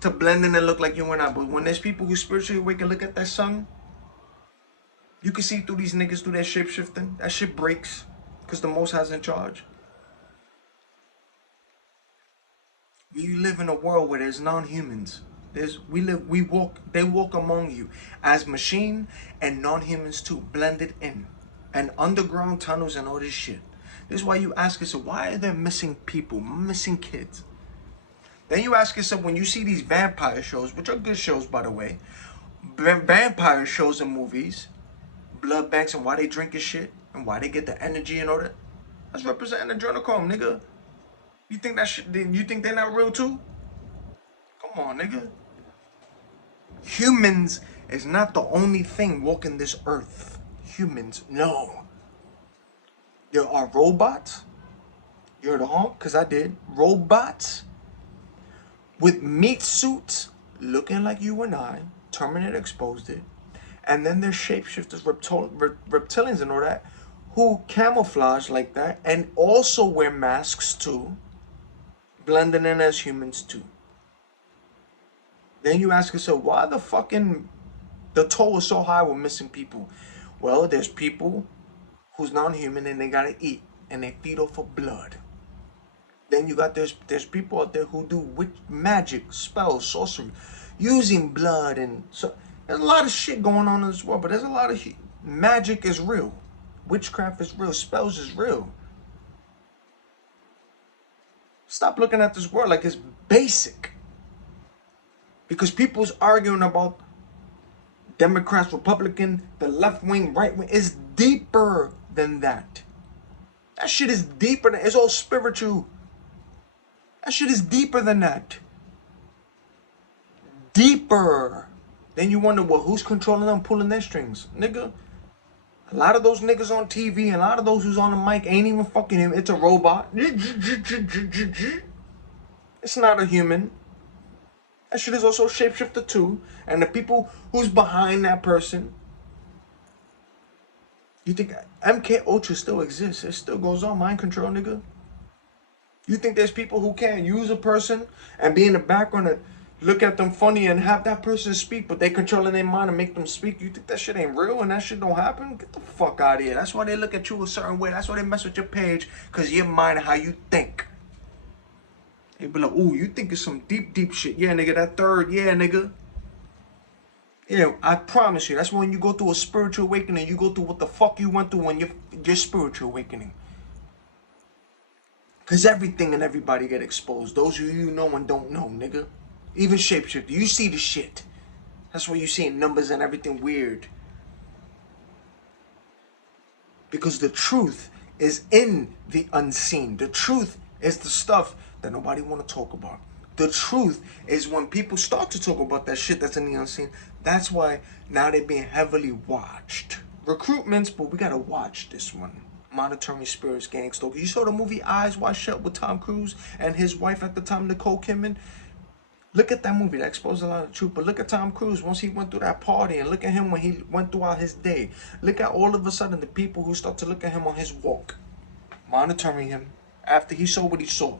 to blend in and look like you and I. But when there's people who spiritually awake and look at that sun, you can see through these niggas through that shapeshifting. That shit breaks because the Most High's in charge. We live in a world where there's non-humans. They walk among you as machine and non-humans too, blended in. And underground tunnels and all this shit. This is why you ask yourself, why are there missing people, missing kids? Then you ask yourself, when you see these vampire shows, which are good shows by the way, vampire shows and movies, blood banks and why they drinking shit, and why they get the energy and all that, that's representing adrenochrome, nigga. You think that shit, you think they're not real too? Come on, nigga. Humans is not the only thing walking this earth. Humans, no. There are robots. You heard of honk? Because I did. Robots with meat suits looking like you and I. Terminator exposed it. And then there's shapeshifters, reptilians and all that, who camouflage like that and also wear masks too, blending in as humans too. Then you ask yourself, why the toll is so high with missing people? Well, there's people who's non-human and they gotta eat and they feed off of blood. Then you got there's people out there who do witch magic, spells, sorcery, using blood, and so there's a lot of shit going on in this world. But there's a lot of magic is real, witchcraft is real, spells is real. Stop looking at this world like it's basic. Because people's arguing about Democrats, Republican, the left wing, right wing. It's deeper than that. That shit is deeper than, it's all spiritual. That shit is deeper than that. Deeper. Then you wonder, well, who's controlling them, pulling their strings? Nigga, a lot of those niggas on TV and a lot of those who's on the mic ain't even fucking him. It's a robot. It's not a human. That shit is also shapeshifter too. And the people who's behind that person. You think MK Ultra still exists? It still goes on. Mind control, nigga. You think there's people who can't use a person and be in the background and look at them funny and have that person speak, but they controlling their mind and make them speak? You think that shit ain't real and that shit don't happen? Get the fuck out of here. That's why they look at you a certain way. That's why they mess with your page, because your mind and how you think. They be like, ooh, you think it's some deep, deep shit. Yeah, nigga, that third, yeah, nigga. Yeah, I promise you, that's when you go through a spiritual awakening, you go through what the fuck you went through when your spiritual awakening. Because everything and everybody get exposed. Those who you know and don't know, nigga. Even shapeshifter, you see the shit. That's why you seeing numbers and everything weird. Because the truth is in the unseen. The truth is the stuff that nobody want to talk about. The truth is when people start to talk about that shit that's in the unseen, that's why now they're being heavily watched. Recruitments, but we gotta watch this one. Monitoring spirits, gang stalkers. You saw the movie Eyes Wide Shut with Tom Cruise and his wife at the time, Nicole Kidman? Look at that movie. That exposed a lot of truth. But look at Tom Cruise once he went through that party, and look at him when he went throughout his day. Look at all of a sudden the people who start to look at him on his walk, monitoring him after he saw what he saw.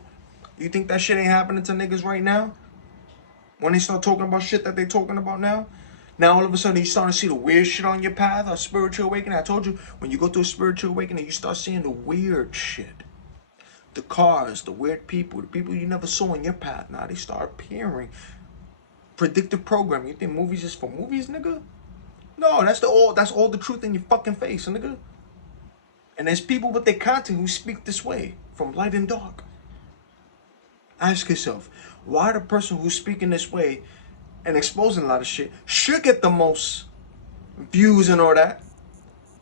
You think that shit ain't happening to niggas right now? When they start talking about shit that they talking about now? Now all of a sudden you starting to see the weird shit on your path, a spiritual awakening. I told you, when you go through a spiritual awakening, you start seeing the weird shit. The cars, the weird people, the people you never saw in your path. Now they start appearing. Predictive programming. You think movies is for movies, nigga? No, that's all the truth in your fucking face, nigga. And there's people with their content who speak this way, from light and dark. Ask yourself, why the person who's speaking this way and exposing a lot of shit should get the most views and all that?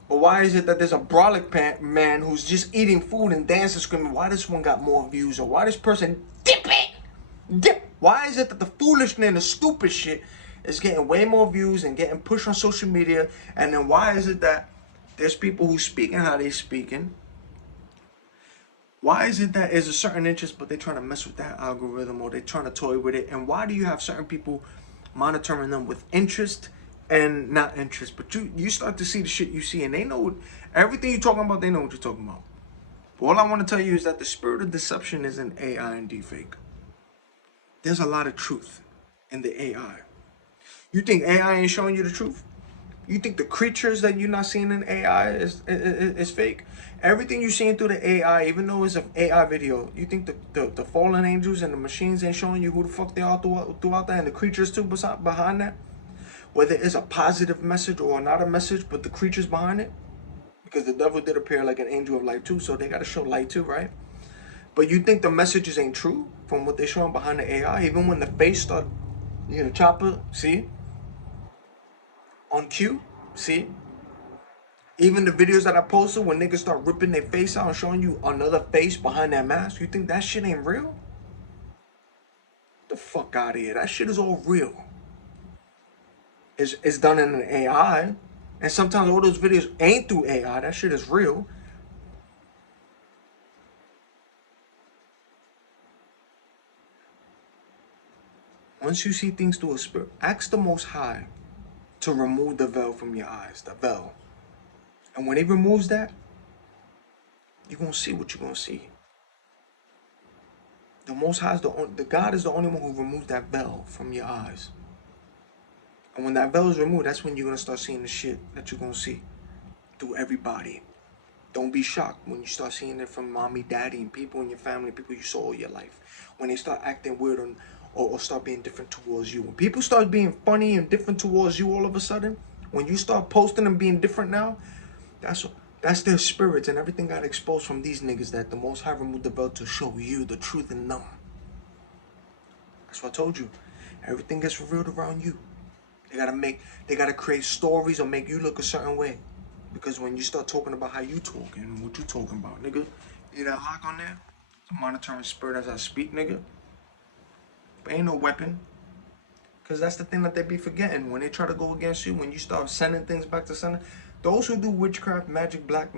But why is it that there's a brolic man who's just eating food and dancing, screaming, why this one got more views? Or why this person dip? Why is it that the foolishness and the stupid shit is getting way more views and getting pushed on social media? And then why is it that there's people who speaking how they speaking? Why is it that there's a certain interest, but they're trying to mess with that algorithm, or they're trying to toy with it? And why do you have certain people monitoring them with interest and not interest? But you start to see the shit you see, and they know everything you're talking about. They know what you're talking about. But all I want to tell you is that the spirit of deception is in AI and DeepFake. There's a lot of truth in the AI. You think AI ain't showing you the truth? You think the creatures that you're not seeing in AI is fake? Everything you're seeing through the AI, even though it's an AI video, you think the fallen angels and the machines ain't showing you who the fuck they are throughout that, and the creatures too behind that? Whether it's a positive message or not a message, but the creatures behind it? Because the devil did appear like an angel of light too, so they got to show light too, right? But you think the messages ain't true from what they're showing behind the AI? Even when the face start, chopper, see? On cue, see? Even the videos that I posted when niggas start ripping their face out and showing you another face behind that mask, you think that shit ain't real? Get the fuck out of here. That shit is all real. It's done in an AI. And sometimes all those videos ain't through AI. That shit is real. Once you see things through a spirit, ask the Most High to remove the veil from your eyes, the veil. And when he removes that, you're going to see what you're going to see. The Most High is the God is the only one who removes that veil from your eyes. And when that veil is removed, that's when you're gonna start seeing the shit that you're gonna see through everybody. Don't be shocked when you start seeing it from mommy, daddy, and people in your family, people you saw all your life. When they start acting weird or start being different towards you. When people start being funny and different towards you all of a sudden, when you start posting and being different now, that's their spirits, and everything got exposed from these niggas that the Most High removed the veil to show you the truth in them. That's what I told you. Everything gets revealed around you. They gotta create stories or make you look a certain way. Because when you start talking about how you talking and what you talking about, nigga, you that lock on there? It's a monitoring spirit as I speak, nigga. But ain't no weapon. Because that's the thing that they be forgetting. When they try to go against you, when you start sending things back to center, those who do witchcraft, magic, black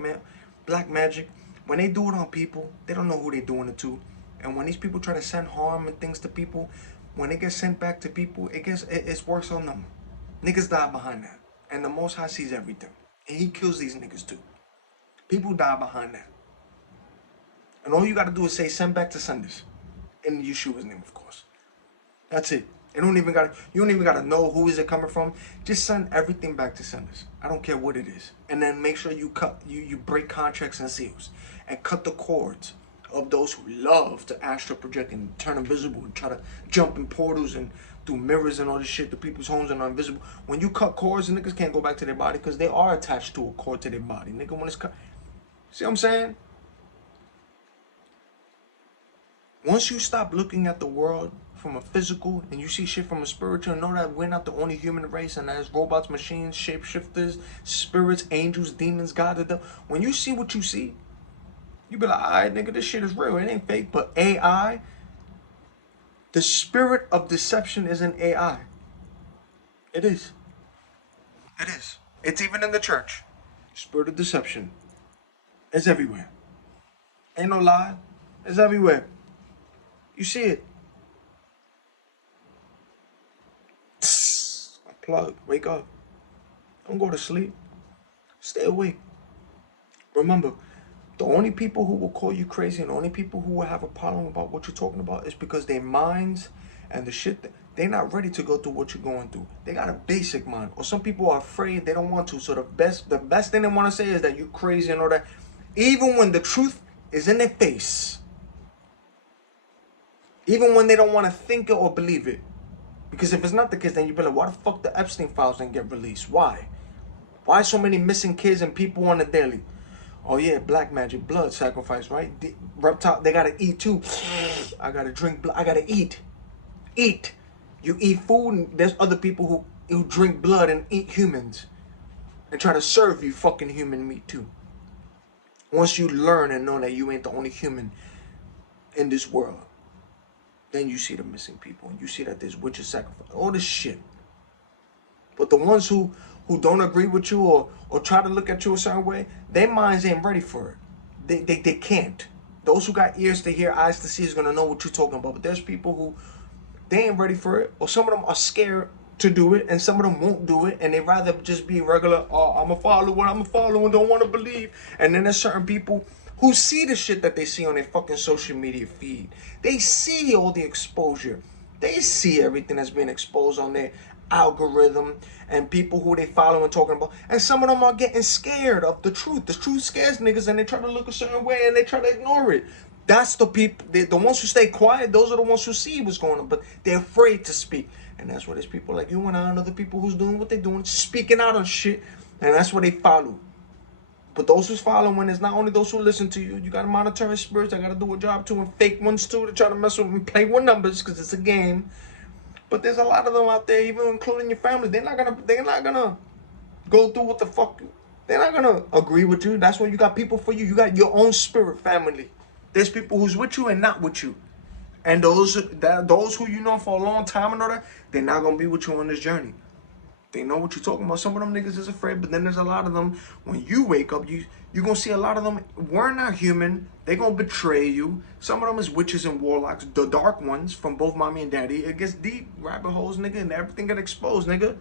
magic, when they do it on people, they don't know who they're doing it to. And when these people try to send harm and things to people, when it gets sent back to people, it's worse on them. Niggas die behind that. And the Most High sees everything. And he kills these niggas too. People die behind that. And all you gotta do is say, send back to senders. In Yeshua's name, of course. That's it. You don't even gotta know who is it coming from. Just send everything back to senders. I don't care what it is. And then make sure you break contracts and seals. And cut the cords of those who love to astral project and turn invisible and try to jump in portals and through mirrors and all this shit to people's homes and are invisible. When you cut cords, the niggas can't go back to their body because they are attached to a cord to their body. Nigga, when it's cut. See what I'm saying? Once you stop looking at the world from a physical and you see shit from a spiritual, know that we're not the only human race and there's robots, machines, shapeshifters, spirits, angels, demons, God, the devil. When you see what you see, you be like, alright, nigga, this shit is real. It ain't fake. But AI, the spirit of deception is in AI. It is. It is. It's even in the church. Spirit of deception. It's everywhere. Ain't no lie. It's everywhere. You see it. Unplug. Wake up. Don't go to sleep. Stay awake. Remember, the only people who will call you crazy and the only people who will have a problem about what you're talking about is because their minds and the shit, they're not ready to go through what you're going through. They got a basic mind. Or some people are afraid, they don't want to. So the best thing they want to say is that you're crazy and all that. Even when the truth is in their face. Even when they don't want to think it or believe it. Because if it's not the case, then you'd be like, why the fuck the Epstein files didn't get released? Why? Why so many missing kids and people on the daily? Oh yeah, black magic, blood sacrifice, right? Reptile, they gotta eat too. I gotta drink blood. I gotta eat. Eat. You eat food, and there's other people who drink blood and eat humans. And try to serve you fucking human meat too. Once you learn and know that you ain't the only human in this world, then you see the missing people. And you see that there's witches sacrifice. All this shit. But the ones who don't agree with you or try to look at you a certain way, their minds ain't ready for it. They can't. Those who got ears to hear, eyes to see is gonna know what you're talking about. But there's people who they ain't ready for it, or some of them are scared to do it, and some of them won't do it, and they rather just be regular. Oh, I'm a follower, and don't want to believe. And then there's certain people who see the shit that they see on their fucking social media feed. They see all the exposure. They see everything that's being exposed on their algorithm and people who they follow and talking about. And some of them are getting scared of the truth. The truth scares niggas and they try to look a certain way and they try to ignore it. That's the people, the ones who stay quiet, those are the ones who see what's going on, but they're afraid to speak. And that's why there's people like you and I and other people who's doing what they're doing, speaking out on shit, and that's what they follow. But those who's following is not only those who listen to you. You got to monitor spirits. I got to do a job too, and fake ones too, to try to mess with and play with numbers because it's a game. But there's a lot of them out there, even including your family. They're not gonna go through what the fuck. They're not gonna agree with you. That's why you got people for you. You got your own spirit family. There's people who's with you and not with you. And those who you know for a long time and all that, they're not gonna be with you on this journey. They know what you're talking about. Some of them niggas is afraid, but then there's a lot of them. When you wake up, you're gonna see a lot of them were not human. They gonna betray you. Some of them is witches and warlocks, the dark ones from both mommy and daddy. It gets deep, rabbit holes, nigga, and everything get exposed, nigga.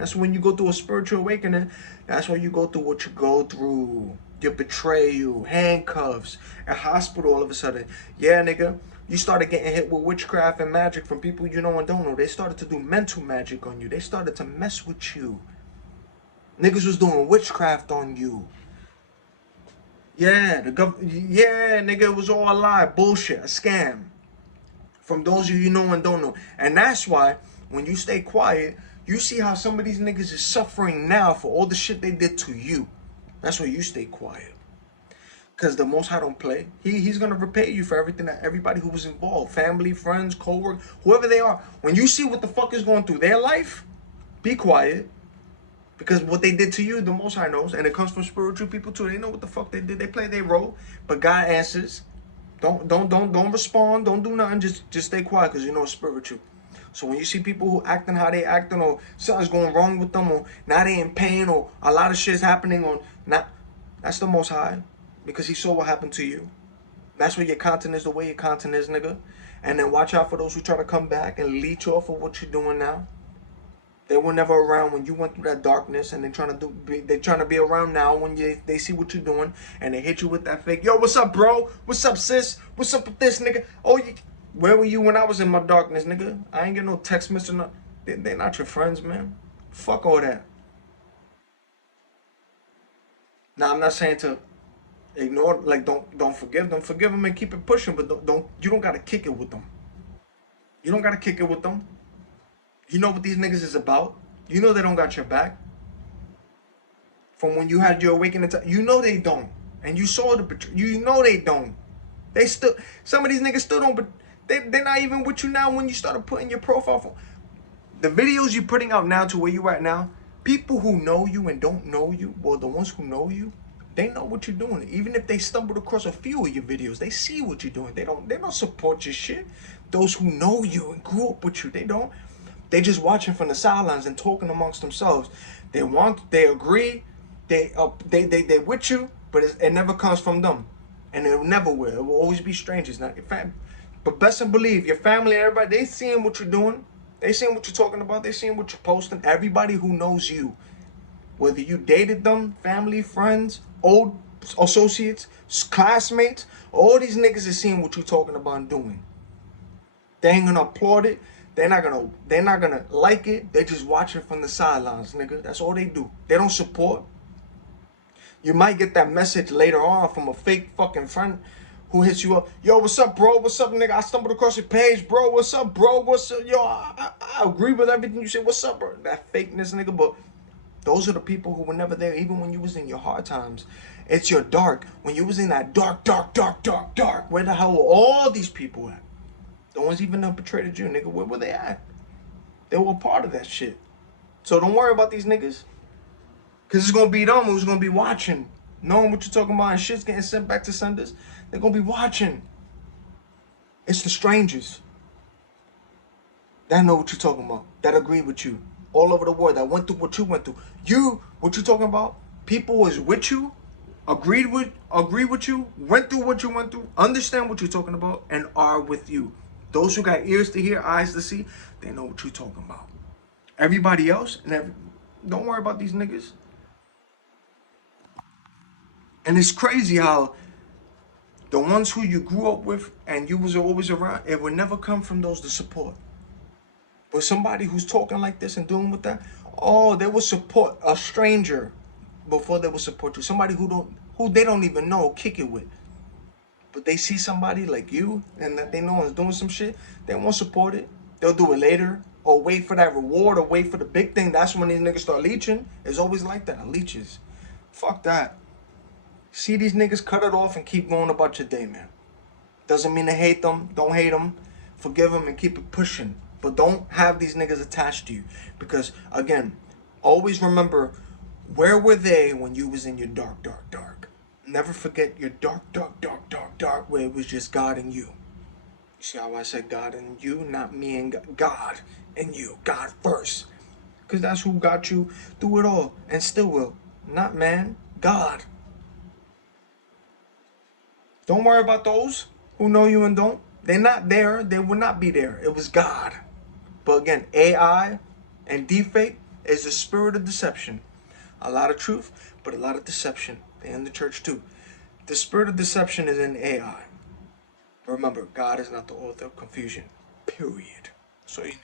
That's when you go through a spiritual awakening. That's when you go through what you go through. You betrayal, handcuffs, a hospital all of a sudden. Yeah, nigga. You started getting hit with witchcraft and magic from people you know and don't know. They started to do mental magic on you. They started to mess with you. Niggas was doing witchcraft on you. Yeah, yeah, nigga, it was all a lie, bullshit, a scam. From those of you know and don't know. And that's why when you stay quiet, you see how some of these niggas is suffering now for all the shit they did to you. That's why you stay quiet. Because the Most High don't play. He's going to repay you for everything that everybody who was involved. Family, friends, co-work, whoever they are. When you see what the fuck is going through their life, be quiet. Because what they did to you, the Most High knows. And it comes from spiritual people too. They know what the fuck they did. They play their role. But God answers. Don't respond. Don't do nothing. Just stay quiet because you know it's spiritual. So when you see people who acting how they acting, or something's going wrong with them, or now they in pain, or a lot of shit's happening, or not, that's the Most High, because He saw what happened to you. That's where your content is, the way your content is, nigga. And then watch out for those who try to come back and leech off of what you're doing now. They were never around when you went through that darkness, and they're trying to be around now when they see what you're doing, and they hit you with that fake. Yo, what's up, bro? What's up, sis? What's up with this, nigga? Oh, where were you when I was in my darkness, nigga? I ain't get no text message. They're not your friends, man. Fuck all that. Now, I'm not saying to ignore, like, don't forgive them. Forgive them and keep it pushing, but you don't gotta kick it with them. You don't gotta kick it with them. You know what these niggas is about. You know they don't got your back. From when you had your awakening, you know they don't. And you saw the betrayal. You know they don't. They still, some of these niggas still don't, but they're not even with you now when you started putting your profile for. The videos you're putting out now to where you at now, people who know you and don't know you, well, the ones who know you, they know what you're doing. Even if they stumbled across a few of your videos, they see what you're doing. They don't support your shit. Those who know you and grew up with you, they don't. They just watching from the sidelines and talking amongst themselves. They agree, they with you, but it never comes from them, and it never will. It will always be strangers, not your family. But best and believe your family and everybody, they seeing what you're doing. They seeing what you're talking about. They seeing what you're posting. Everybody who knows you, whether you dated them, family, friends, old associates, classmates, all these niggas are seeing what you're talking about and doing. They ain't gonna applaud it. They're not gonna like it. They're just watching from the sidelines, nigga. That's all they do. They don't support. You might get that message later on from a fake fucking friend who hits you up. Yo, what's up, bro? What's up, nigga? I stumbled across your page, bro. What's up, bro? What's up? Yo, I agree with everything you say. What's up, bro? That fakeness, nigga. But those are the people who were never there, even when you was in your hard times. It's your dark. When you was in that dark. Where the hell were all these people at? The ones even that betrayed you, nigga, where were they at? They were a part of that shit. So don't worry about these niggas. Because it's going to be them who's going to be watching. Knowing what you're talking about and shit's getting sent back to senders. They're going to be watching. It's the strangers that know what you're talking about. That agree with you. All over the world. That went through what you went through. What you talking about? People is with you. Agree with you. Went through what you went through. Understand what you're talking about. And are with you. Those who got ears to hear, eyes to see, they know what you're talking about. Everybody else, don't worry about these niggas. And it's crazy how the ones who you grew up with and you was always around, it would never come from those to support. But somebody who's talking like this and doing with that, oh, they will support a stranger before they will support you. Somebody who they don't even know, kick it with. But they see somebody like you and that they know is doing some shit, they won't support it. They'll do it later or wait for that reward or wait for the big thing. That's when these niggas start leeching. It's always like that, leeches. Fuck that. See these niggas, cut it off and keep going about your day, man. Doesn't mean to hate them. Don't hate them. Forgive them and keep it pushing. But don't have these niggas attached to you. Because, again, always remember, where were they when you was in your dark? Never forget your dark, where it was just God and you. You see how I said God and you, not me and God and you. God first. Because that's who got you through it all and still will. Not man, God. Don't worry about those who know you and don't. They're not there. They will not be there. It was God. But again, AI and deepfake, is the spirit of deception. A lot of truth, but a lot of deception in the church too. The spirit of deception is in AI. Remember, God is not the author of confusion. Period. So you